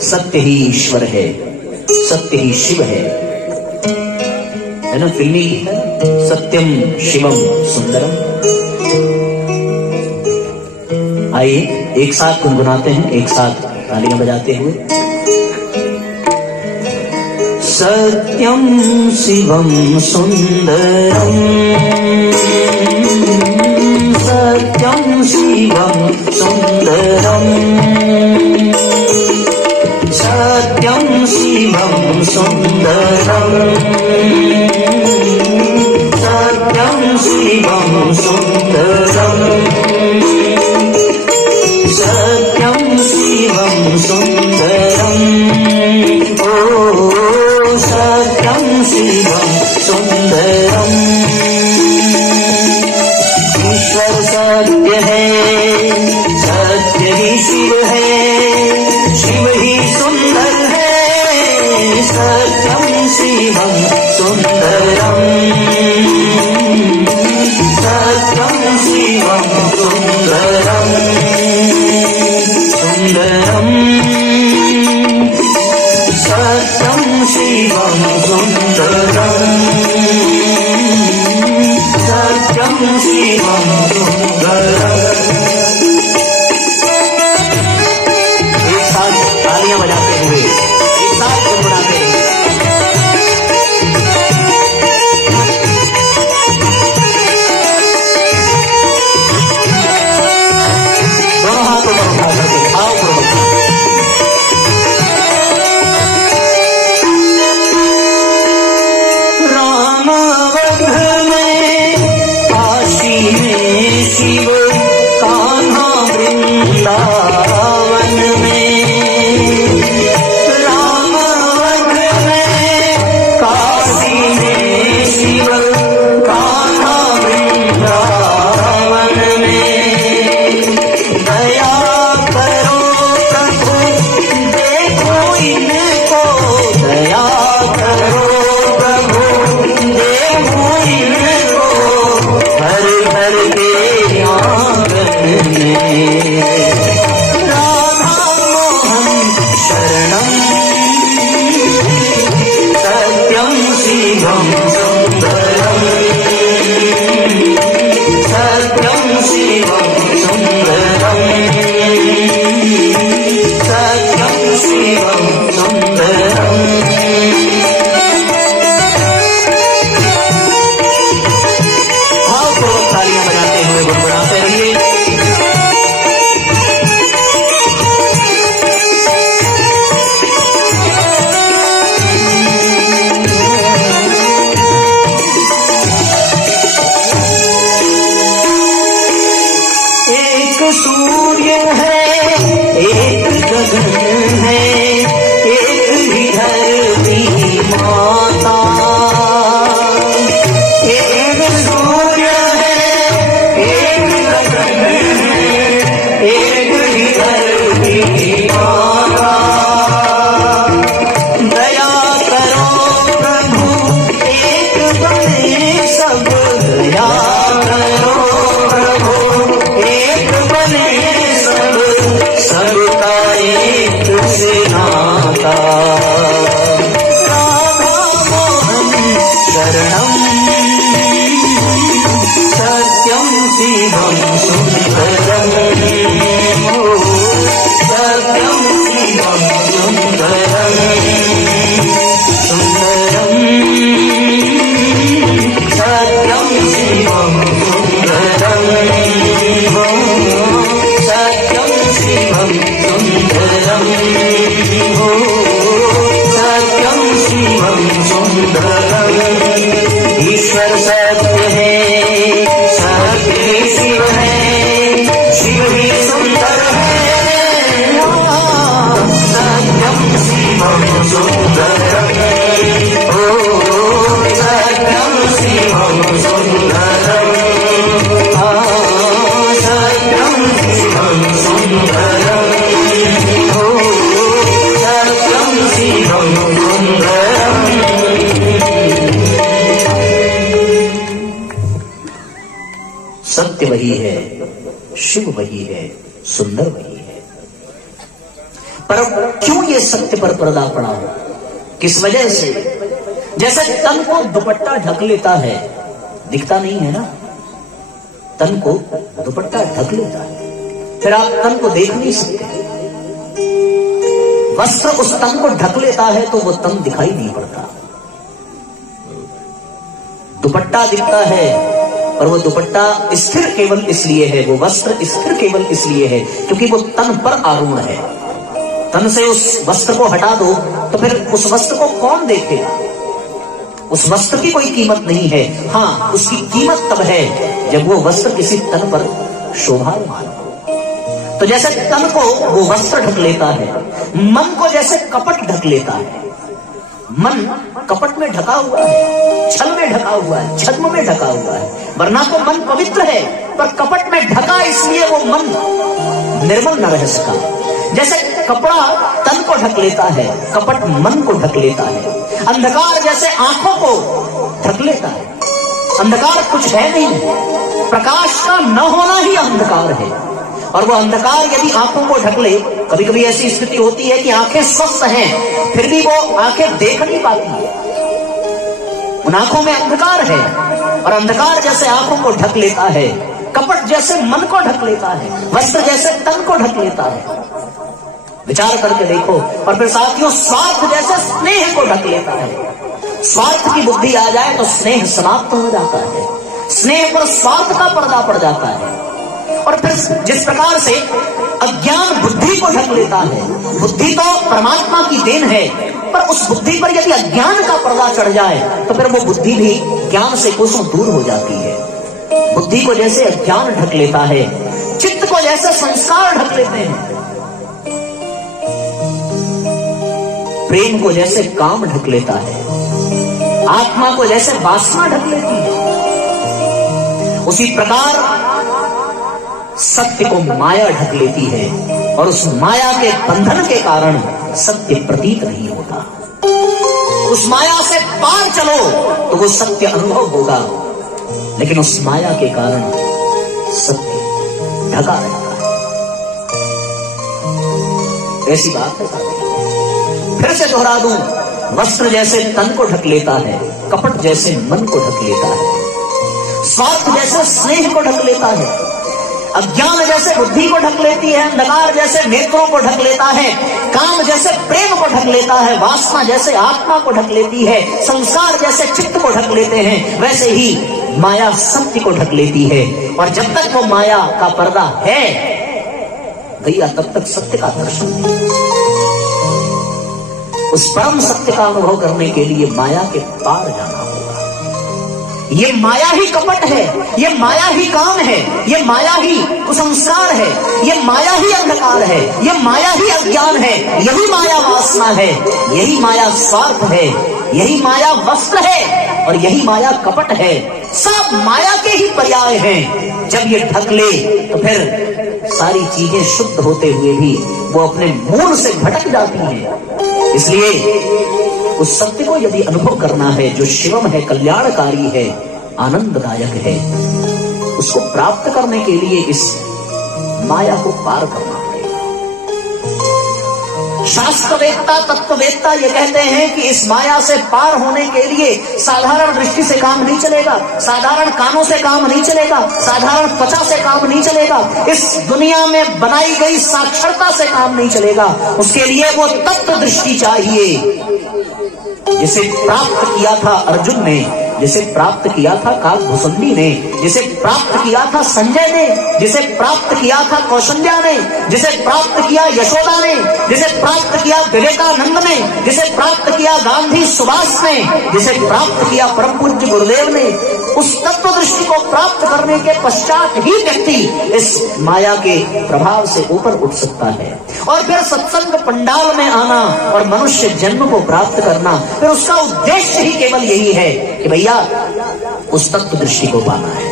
सत्य ही ईश्वर है, सत्य ही शिव है ना, फिल्मी गीत है ना, सत्यम शिवम सुंदरम। आइए एक साथ गुनगुनाते हैं, एक साथ तालियां बजाते हुए। सत्यम शिवम सुंदरम, सत्यम शिवम सुंदरम, सत्यम शिवम सुंदरम, सत्यम शिवम सुंदरम, सत्यम शिवम सुंदरम, ओ सत्यम शिवम सुंदरम। ईश्वर सत्य है, सत्य ही शिव है, शिव ही सुंदर है, सत्यम शिवम सुंदरम, सत्यम शिवम सुंदरम, सुंदरम, सत्यम शिवम सुंदरम, सत्यम शिवम सुंदरम। एक साथ तालियां बजाते हुए, एक साथ गुनगुनाते हुए। दोनों हाथों पर उठा करके आओ प्रभु। राम अवध में, काशी में शिव, कान्हा वृंदावन में, राम अवध में, काशी में शिव, कान्हा वृंदावन में। दया करो प्रभु देखो इनको, दया करो प्रभु देखो इनको, हर हर के आंगन में। राधा मोहन शरणम, सत्यम शिवम सुंदरम, सत्यम शिवम सुंदरम, सत्यम शिवम सुंदरम। भावपूर्वक तालियां बजाते हुए गुनगुनाते रहिए। एक सूर्य है, एक गगन है, एक ही धरती माता। एक सूर्य है, एक गगन है, एक ही धरती माता। दया करो प्रभु एक बने सब, दया करो प्रभु एक बने सब, सबका एक से नाता। राधा मोहन शरणम, सत्यम शिवम सुंदरम, सत्यम शिवम सुंदरम, सुंदरम, सत्यम शिवम सुंदरम, सत्यम शिवम सुंदरम, सत्यम शिवम सुंदरम। ईश्वर सत्य है, सत्य ही शिव है, शिव ही सुंदर है, सत्यम शिवम सुंदरम, ओ सत्यम शिवम सुंदरम, सत्यम शिवम सुंदरम, ओ सत्यम शिवम सुंदरम। सत्य वही है, शिव वही है, सुंदर वही है। पर क्यों ये सत्य पर पर्दा पड़ा हो? किस वजह से? जैसे तन को दुपट्टा ढक लेता है, दिखता नहीं है ना, तन को दुपट्टा ढक लेता है, फिर आप तन को देख नहीं सकते। वस्त्र उस तन को ढक लेता है तो वो तन दिखाई नहीं पड़ता। दुपट्टा दिखता है पर वो दुपट्टा स्थिर केवल इसलिए है, वो वस्त्र स्थिर केवल इसलिए है क्योंकि वो तन पर आरूढ़ है। तन से उस वस्त्र को हटा दो तो फिर उस वस्त्र को कौन देखेगा? उस वस्त्र की कोई कीमत नहीं है। हाँ, उसकी कीमत तब है जब वो वस्त्र किसी तन पर शोभायमान हो। तो जैसे तन को वो वस्त्र ढक लेता है, मन को जैसे कपट ढक लेता है। मन कपट में ढका हुआ है, छल में ढका हुआ है, छद्म में ढका हुआ है, वरना तो मन पवित्र है, पर कपट में ढका इसलिए वो मन निर्मल न रह सका। जैसे कपड़ा तन को ढक लेता है, कपट मन को ढक लेता है। अंधकार जैसे आंखों को ढक लेता है। अंधकार कुछ है नहीं, प्रकाश का न होना ही अंधकार है। और वो अंधकार यदि आंखों को ढक ले, कभी कभी ऐसी स्थिति होती है कि आंखें स्वस्थ हैं फिर भी वो आंखें देख नहीं पाती है, उन आंखों में अंधकार है। और अंधकार जैसे आंखों को ढक लेता है, कपट जैसे मन को ढक लेता है, वस्त्र जैसे तन को ढक लेता है। विचार करके देखो। और फिर साथियों, स्वार्थ जैसे स्नेह को ढक लेता है। स्वार्थ की बुद्धि आ जाए तो स्नेह समाप्त हो जाता है, स्नेह पर स्वार्थ का पर्दा पड़ जाता है। और फिर जिस प्रकार से अज्ञान बुद्धि को ढक लेता है, बुद्धि तो परमात्मा की देन है, पर उस बुद्धि पर यदि अज्ञान का पर्दा चढ़ जाए तो फिर वो बुद्धि भी ज्ञान से कोसों दूर हो जाती है। बुद्धि को जैसे अज्ञान ढक लेता है, चित्त को जैसे संस्कार ढक लेते हैं, प्रेम को जैसे काम ढक लेता है, आत्मा को जैसे वासना ढक लेती है, उसी प्रकार सत्य को माया ढक लेती है। और उस माया के बंधन के कारण सत्य प्रतीत नहीं होता। उस माया से पार चलो तो वो सत्य अनुभव होगा, लेकिन उस माया के कारण सत्य ढका रहता है। ऐसी बात है। फिर से दोहरा दूं, वस्त्र जैसे तन को ढक लेता है, कपट जैसे मन को ढक लेता है, स्वार्थ जैसे स्नेह को ढक लेता है, अज्ञान जैसे बुद्धि को ढक लेती है, अंधकार जैसे नेत्रों को ढक लेता है, काम जैसे प्रेम को ढक लेता है, वासना जैसे आत्मा को ढक लेती है, संस्कार जैसे चित्त को ढक लेते हैं, वैसे ही माया सत्य को ढक लेती है। और जब तक वो माया का पर्दा है भैया, तब तक सत्य का दर्शन नहीं। उस परम सत्य का अनुभव करने के लिए माया के पार जाना होगा। ये माया ही कपट है, ये माया ही काम है, ये माया ही कुसंस्कार है, ये माया ही अंधकार है, ये माया ही अज्ञान है, यही माया वासना है, यही माया स्वार्थ है, यही माया वस्त्र है और यही माया कपट है। सब माया के ही पर्याय हैं। जब ये ढक ले तो फिर सारी चीजें शुद्ध होते हुए भी वो अपने मूल से भटक जाती हैं। इसलिए उस सत्य को यदि अनुभव करना है जो शिवम है, कल्याणकारी है, आनंददायक है, उसको प्राप्त करने के लिए इस माया को पार करना पड़ेगा। शास्त्रवेत्ता, तत्ववेत्ता ये कहते हैं कि इस माया से पार होने के लिए साधारण दृष्टि से काम नहीं चलेगा, साधारण कानों से काम नहीं चलेगा, साधारण त्वचा से काम नहीं चलेगा, इस दुनिया में बनाई गई साक्षरता से काम नहीं चलेगा। उसके लिए वो तत्व दृष्टि चाहिए जिसे प्राप्त किया था अर्जुन ने, जिसे प्राप्त किया था काकभूषणी ने, जिसे प्राप्त किया था संजय ने, जिसे प्राप्त किया था कौशल्या ने, जिसे प्राप्त किया यशोदा ने, जिसे प्राप्त किया विवेकानंद ने, जिसे प्राप्त किया गांधी सुभाष ने, जिसे प्राप्त किया परम पूज्य गुरुदेव ने। उस तत्व दृष्टि को प्राप्त करने के पश्चात ही व्यक्ति इस माया के प्रभाव से ऊपर उठ सकता है। और फिर सत्संग पंडाल में आना और मनुष्य जन्म को प्राप्त करना, फिर उसका उद्देश्य ही केवल यही है कि भैया उस तत्व दृष्टि को पाना है।